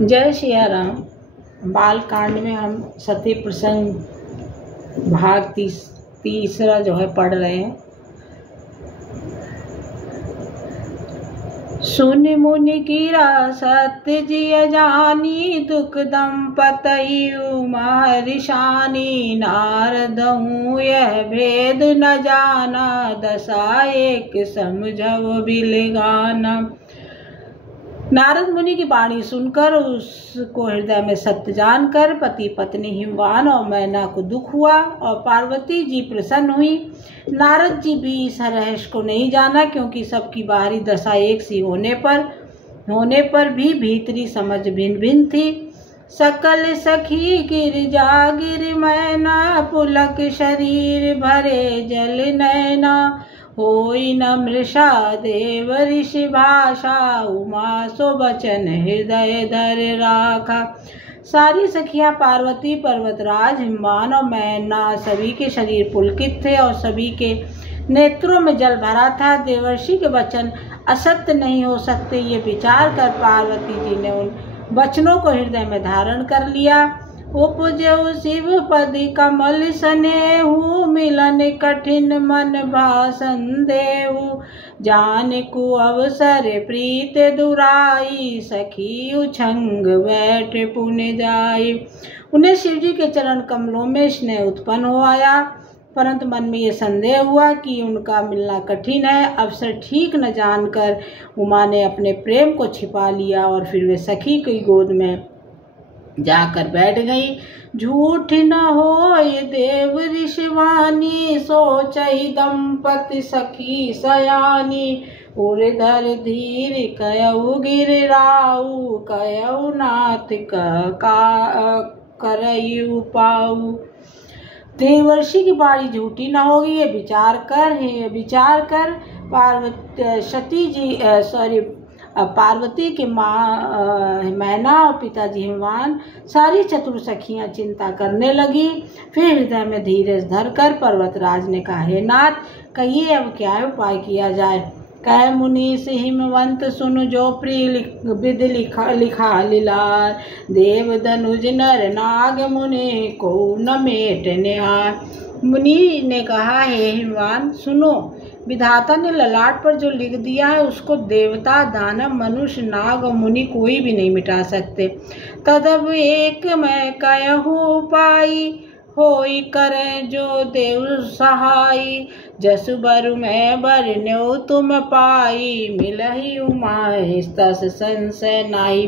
जय सिया राम। बाल कांड में हम सती प्रसंग भाग तीसरा जो है पढ़ रहे हैं। सुन मुनि कीरा सत्य जिय जानी, दुख दंपतई महर्षानी। नारदहूँ यह भेद न जाना, दशा एक समझव बिलगाना। नारद मुनि की वाणी सुनकर उसको हृदय में सत्य जानकर पति पत्नी हिमवान और मैना को दुख हुआ और पार्वती जी प्रसन्न हुई। नारद जी भी इस रहस्य को नहीं जाना, क्योंकि सबकी बाहरी दशा एक सी होने पर भी भीतरी समझ भिन्न भिन्न थी। सकल सखी गिरजा गिर मैना, पुलक शरीर भरे जल नैना। होई न मृषा देव ऋषि भाषा, उमा सो बचन हृदय धर राखा। सारी सखियां पार्वती, पर्वतराज, हिमवान और मैना सभी के शरीर पुलकित थे और सभी के नेत्रों में जल भरा था। देवर्षि के वचन असत्य नहीं हो सकते, ये विचार कर पार्वती जी ने उन वचनों को हृदय में धारण कर लिया। उपजऊ शिव पदि कमल स्नेहु, मिलन कठिन मन भाषण देहु। जान को अवसर प्रीत दुराई, सखी उछंग बैठ पुण्य जाई। उन्हें शिवजी के चरण कमलों में स्नेह उत्पन्न हो आया, परंतु मन में ये संदेह हुआ कि उनका मिलना कठिन है। अवसर ठीक न जानकर उमा ने अपने प्रेम को छिपा लिया और फिर वे सखी की गोद में जाकर बैठ गई। झूठ न हो ये देव ऋषिवानी, सोचई दंपति सखी सयानी। उर्धर धीर कयऊ गिर राऊ, कयऊ नाथ करयू पाऊ। देवर्षि की बाणी झूठी न होगी, ये विचार कर पार्वती के माँ मैना और पिताजी हिमवान सारी चतुर सखियाँ चिंता करने लगी। फिर हृदय में धीरज धरकर पर्वतराज ने कहा, हे नाथ, कहिए अब क्या उपाय किया जाए। कह मुनि से हिमवंत सुन, जो प्रिय विध लिखा लीलार। देव धनुज नर नाग मुनि को न मेट निहार। मुनि ने कहा, हे हिमवान सुनो, विधाता ने ललाट पर जो लिख दिया है उसको देवता, दानव, मनुष्य, नाग और मुनि कोई भी नहीं मिटा सकते। तदब एक मैं कहूँ पाई, होई करे जो देव सहाई। जसु बरु मैं बरन्यो तुम पाई, मिलहि उमा तस संशय नाई।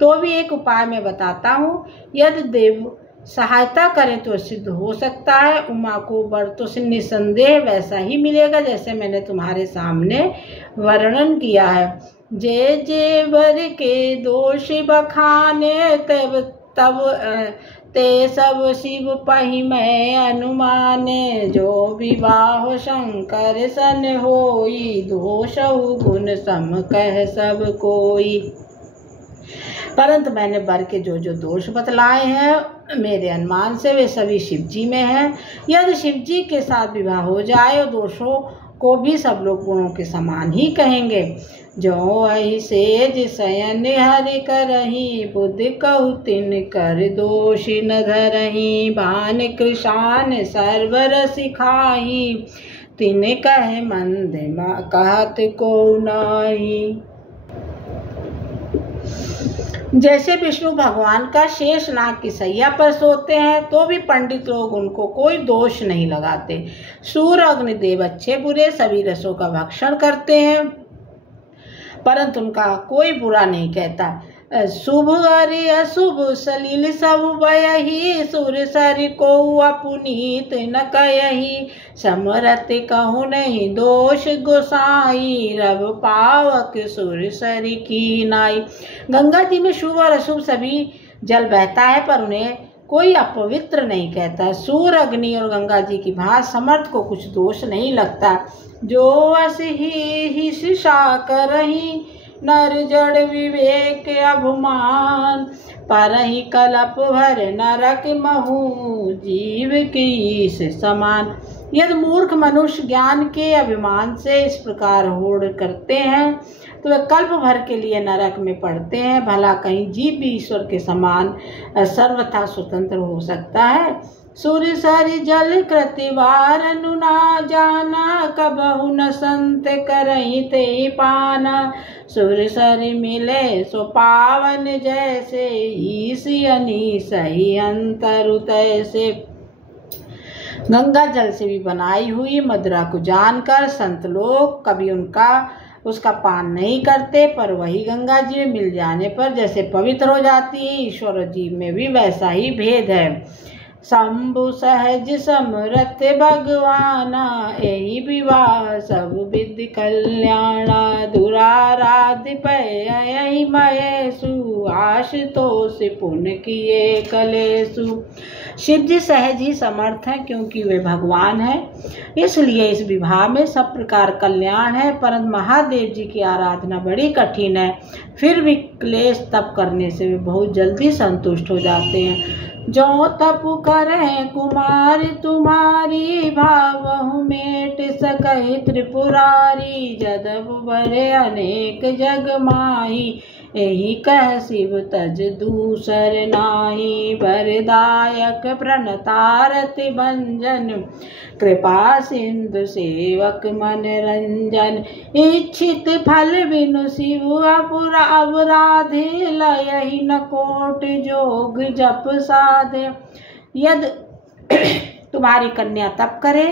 तो भी एक उपाय मैं बताता हूँ, यदि देव सहायता करें तो सिद्ध हो सकता है। उमा को वर तो निसंदेह वैसा ही मिलेगा जैसे मैंने तुम्हारे सामने वर्णन किया है। जे जे वर के दोष बखाने, तब ते सब शिव पहि मैं अनुमाने। जो विवाह शंकर सन होई, दोषहु गुण सम कह सब कोई। परंतु मैंने वर के जो जो दोष बतलाए हैं मेरे अनुमान से वे सभी शिवजी में हैं। यदि शिवजी के साथ विवाह हो जाए और दोषों को भी सब लोग गुणों के समान ही कहेंगे। जो ऐसे शयन हरि करही, बुद्धि कहु तिन कर दोष न धरही। भान कृशान सर्वर सिखाही, तिन कह मंद कहत को नाही। जैसे विष्णु भगवान का शेष नाग की सैया पर सोते हैं तो भी पंडित लोग उनको कोई दोष नहीं लगाते। सूर्य अग्निदेव अच्छे बुरे सभी रसों का भक्षण करते हैं, परंतु उनका कोई बुरा नहीं कहता। शुभ अरि अशुभ सलील सब बयहि, सुर सरि को अपुनीत न कयहि। समरत कहु नहीं दोष गोसाई, रव पावक सुर सरि की नाई। गंगा जी में शुभ और अशुभ सभी जल बहता है, पर उन्हें कोई अपवित्र नहीं कहता। सूर्य, अग्नि और गंगा जी की भांति समर्थ को कुछ दोष नहीं लगता। जो अस ही शिषा करही, नर जड़ विवेक अभिमान। परहि कलप भर नरक महु, जीव की से समान। यदि मूर्ख मनुष्य ज्ञान के अभिमान से इस प्रकार होड़ करते हैं तो वे कल्प भर के लिए नरक में पड़ते हैं। भला कहीं जीव भी ईश्वर के समान सर्वथा स्वतंत्र हो सकता है? सूर्य सरि जल कृतिवार नुना जाना, कबहु न संत करहि ते पाना। सूर्य सरि मिले सो पावन जैसे, ईश अनीश ही अंतर तैसे। गंगा जल से भी बनाई हुई मदिरा को जानकर संत लोग कभी उसका पान नहीं करते, पर वही गंगा जी में मिल जाने पर जैसे पवित्र हो जाती है। ईश्वर और जीव में भी वैसा ही भेद है। शंभु सहज समरथ भगवाना, यही विवाह सब विधि कल्याणा। दुराराध्य पय यही महेशु, आशुतोष पुण्य किए कलेशु। शिव जी सहज ही समर्थ हैं, क्योंकि वे भगवान हैं, इसलिए इस विवाह में सब प्रकार कल्याण है। परंतु महादेव जी की आराधना बड़ी कठिन है, फिर भी क्लेश तप करने से वे बहुत जल्दी संतुष्ट हो जाते हैं। जो तप करें कुमारी तुम्हारी, भावहु मेट सकहि त्रिपुरारी। जदव बरे अनेक जग माही, यही कह शिव तज दूसर नाही। वरदायक प्रणतारति भंजन, कृपा सिंधु सेवक मन रंजन। इच्छित फल बिनु शिव अपराधे, लयहि न कोट जोग जप साधे। यदि तुम्हारी कन्या तप करे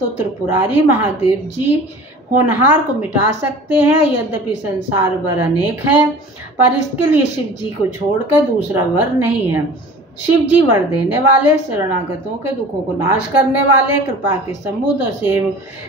तो त्रिपुरारी महादेव जी होनहार को मिटा सकते हैं। यद्यपि संसार वर अनेक है, पर इसके लिए शिव जी को छोड़कर दूसरा वर नहीं है। शिव जी वर देने वाले, शरणागतों के दुखों को नाश करने वाले, कृपा के समुद्र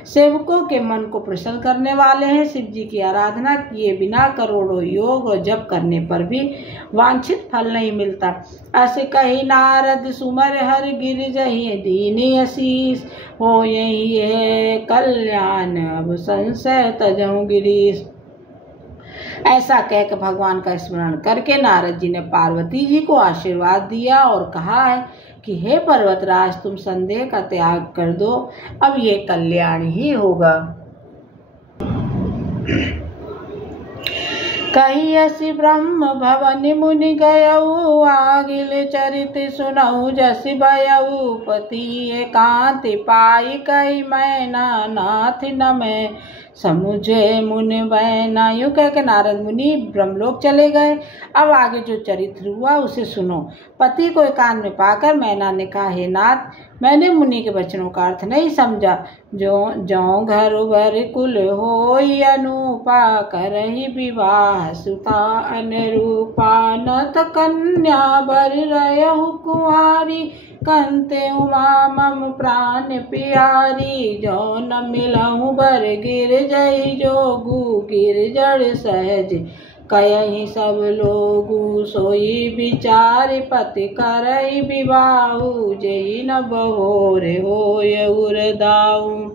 सेवकों के मन को प्रसन्न करने वाले हैं। शिव जी की आराधना किए बिना करोड़ों योग और जप करने पर भी वांछित फल नहीं मिलता। अस कही नारद सुमर हर गिर जहि, दीन आशीष हो यही है कल्याण, अब संशय तजहु गिरीश। ऐसा कहकर भगवान का स्मरण करके नारद जी ने पार्वती जी को आशीर्वाद दिया और कहा है कि हे पर्वतराज, तुम संदेह का त्याग कर दो, अब ये कल्याण ही होगा। कहियसि ब्रह्म भवन मुनि गयऊ, आगिल चरित सुनऊ जस भयऊ। पति एकांति पाई कही मैना, नाथ न मैं समुझे मुनि बैना। यूँ कह के नारद मुनि ब्रह्मलोक चले गए। अब आगे जो चरित्र हुआ उसे सुनो। पति को एकांत में पाकर मैना ने कहा, हे नाथ, मैंने मुनि के वचनों का अर्थ नहीं समझा। जो घर वर कुल होई अनुपा, करहि विवाह सुता अनुरूपा। न त कन्या बर रहु कुंवारी, कंते उमा मम प्राण प्यारी। जो न मिलहु बर गिर जय जोगु, गिर जड़ सहज कयहि सब लोगु। सोई विचार पति करहि विवाहु, जेहि न बहोर होय उरदाऊ।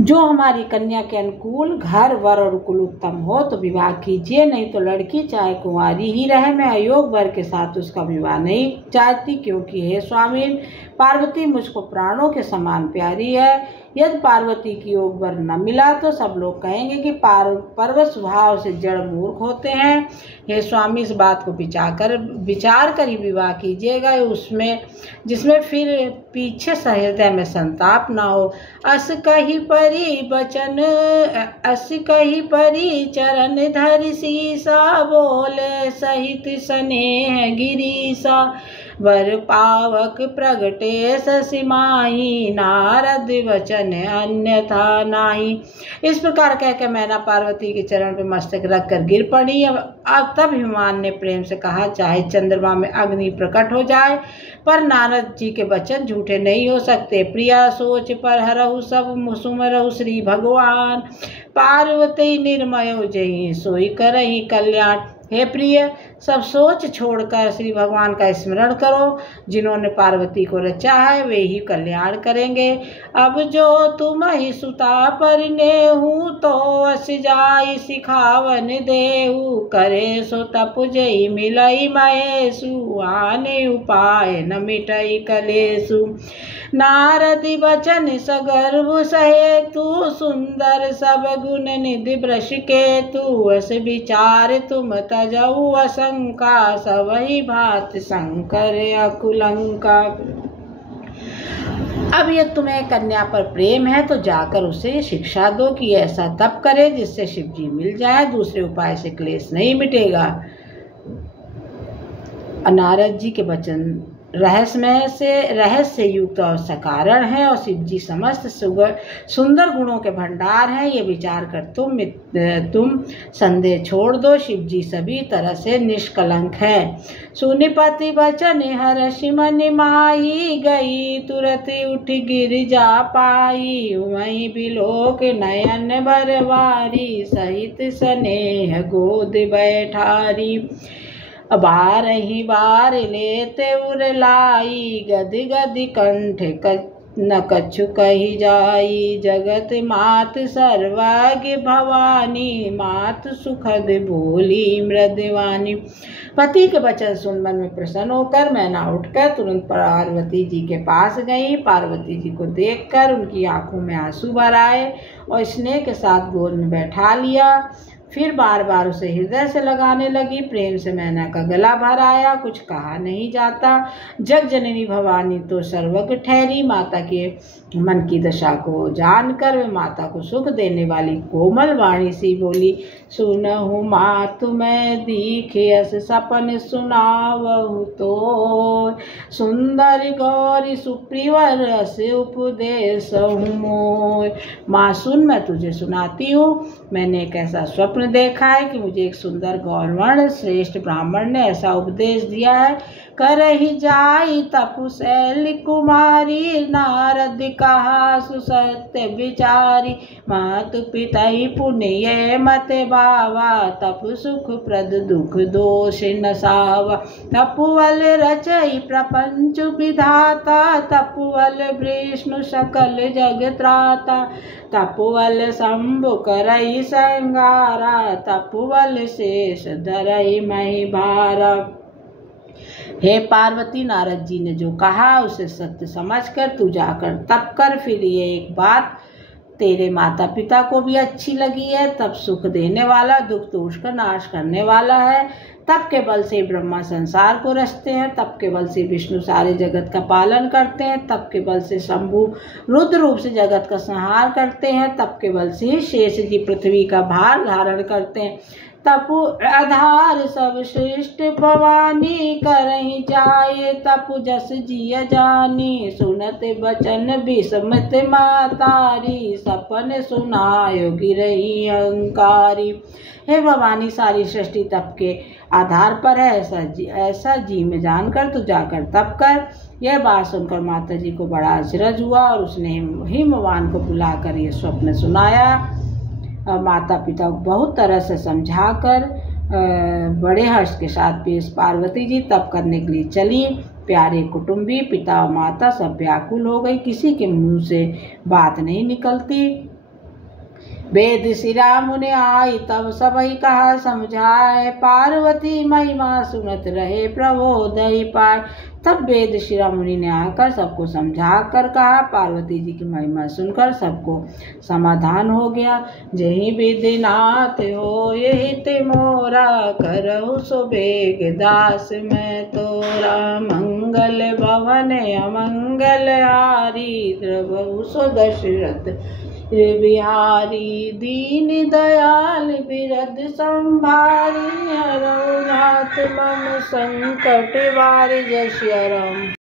जो हमारी कन्या के अनुकूल घर वर और कुल उत्तम हो तो विवाह कीजिए, नहीं तो लड़की चाहे कुंवारी ही रहे। मैं अयोग्य वर के साथ उसका विवाह नहीं चाहती, क्योंकि हे स्वामी, पार्वती मुझको प्राणों के समान प्यारी है। यदि पार्वती की योग वर न मिला तो सब लोग कहेंगे कि पर्वत स्वभाव से जड़ मूर्ख होते हैं। हे स्वामी, इस बात को विचार कर ही विवाह कीजिएगा, उसमें जिसमें फिर पीछे सहृदय में संताप न हो। अस कही परी चरण धरि सीसा, बोले सहित स्नेह गिरीसा। वर पावक प्रगटे शशि माही, नारद वचन अन्यथा नाही। इस प्रकार कहकर मैना पार्वती के चरण पर मस्तक रख कर गिर पड़ी। अब तब हिमान ने प्रेम से कहा, चाहे चंद्रमा में अग्नि प्रकट हो जाए, पर नारद जी के वचन झूठे नहीं हो सकते। प्रिया सोच पर हरहु सब सुमरहु श्री भगवान, पार्वती निर्मयो जय सोई करहि कल्याण। हे प्रिय, सब सोच छोड़कर श्री भगवान का स्मरण करो। जिन्होंने पार्वती को रचा है वे ही कल्याण करेंगे। अब जो तुम ही सुता परिनेहु, तो अस जाई सिखावन देहु। करे सो तप जई मिलई महेशु, आने उपाय न मिटई कलेशु। नारदी बचन सगर्व सहे तू, सुंदर सब गुण निधि वृष के तू। अस विचार तुम तजऊ असंका, सबहि भात शंकर अकुलंका। अब ये तुम्हें कन्या पर प्रेम है तो जाकर उसे शिक्षा दो कि ऐसा तप करे जिससे शिव जी मिल जाए, दूसरे उपाय से क्लेश नहीं मिटेगा। नारद जी के वचन रहस्य युक्त और सकारण है और शिव जी समस्त सुंदर गुणों के भंडार हैं। ये विचार कर तुम संदेह छोड़ दो, शिव जी सभी तरह से निष्कलंक है। सुनिपति वचन हर्षि मन माही, गई तुरंत उठ गिर जा पाई। वहीं बिलोक नयन भरवारी, सहित स्नेह गोद बैठारी। बारही बार लेते उरलाई, गदि गदि कंठ न कछु कही जाई। जगत मात सर्वज्ञ भवानी, मात सुखद बोली मृदवानी। पति के वचन सुन मन में प्रसन्न होकर मैना उठकर तुरंत पार्वती जी के पास गई। पार्वती जी को देखकर उनकी आंखों में आंसू भर आए और स्नेह के साथ गोद में बैठा लिया। फिर बार बार उसे हृदय से लगाने लगी। प्रेम से मैना का गला भर आया, कुछ कहा नहीं जाता। जग जननी भवानी तो सर्वज्ञ ठहरी। माता के मन की दशा को जानकर वे माता को सुख देने वाली कोमल वाणी सी बोली। सुनहु मातु मैं दीखे अस सपन सुनावहु तो, सुंदर गौरी सुप्रिवर अस उपदेशहु मोय। माँ सुन, मैं तुझे सुनाती हूँ। मैंने एक ऐसा स्वप्न देखा है कि मुझे एक सुंदर गौरवर्ण श्रेष्ठ ब्राह्मण ने ऐसा उपदेश दिया है। करहि जाई तपशैल कुमारी, नारद कहा सुसत्य विचारी। मातु पितहि पुण्य मत बावा, तप सुख प्रद दुख दोष नसावा। तपुवल रचई प्रपंच विधाता, तपुवल विष्णु सकल जग त्राता। तपुवल शंभु करई संगारा, तपुवल शेष धरई मही भारा। हे पार्वती, नारद जी ने जो कहा उसे सत्य समझकर तू जाकर तप कर। फिर ये एक बात तेरे माता पिता को भी अच्छी लगी है। तप सुख देने वाला, दुख दोष का नाश करने वाला है। तप के बल से ब्रह्मा संसार को रचते हैं, तप के बल से विष्णु सारे जगत का पालन करते हैं, तप के बल से शंभु रुद्र रूप से जगत का संहार करते हैं, तप के बल से शेष जी पृथ्वी का भार धारण करते हैं। तपु आधार सब श्रेष्ठ भवानी, करहि जाए तपु जस जिय जानी। सुनत बचन विस्मत मातारी, सपन सुनायो गिरहि अहंकारी। हे भवानी, सारी सृष्टि तप के आधार पर है, ऐसा जी में जानकर तू जाकर तप कर। यह बात सुनकर माता जी को बड़ा अचरज हुआ और उसने हिमवान को बुलाकर यह स्वप्न सुनाया। माता पिता को बहुत तरह से समझाकर बड़े हर्ष के साथ पार्वती जी तप करने के लिए चली। प्यारे कुटुंबी, पिता और माता सब व्याकुल हो गई, किसी के मुंह से बात नहीं निकलती। वेद शिरा मुनि आई तब सबही कहा समझाए, पार्वती महिमा सुनत रहे प्रबोधहि पाए। तब वेद शिरा मुनि ने आकर सबको समझा कर कहा। पार्वती जी की महिमा सुनकर सबको समाधान हो गया। जही विधिनाथ हो यही ते मोरा, करहु सुबेग दास मैं तोरा। मंगल भवन अमंगल हारी, द्रवहु सो दशरथ बिहारी। दीन दयाल बिरद संभारी, हरहु नाथ मम संकट वारि। जय श्री राम।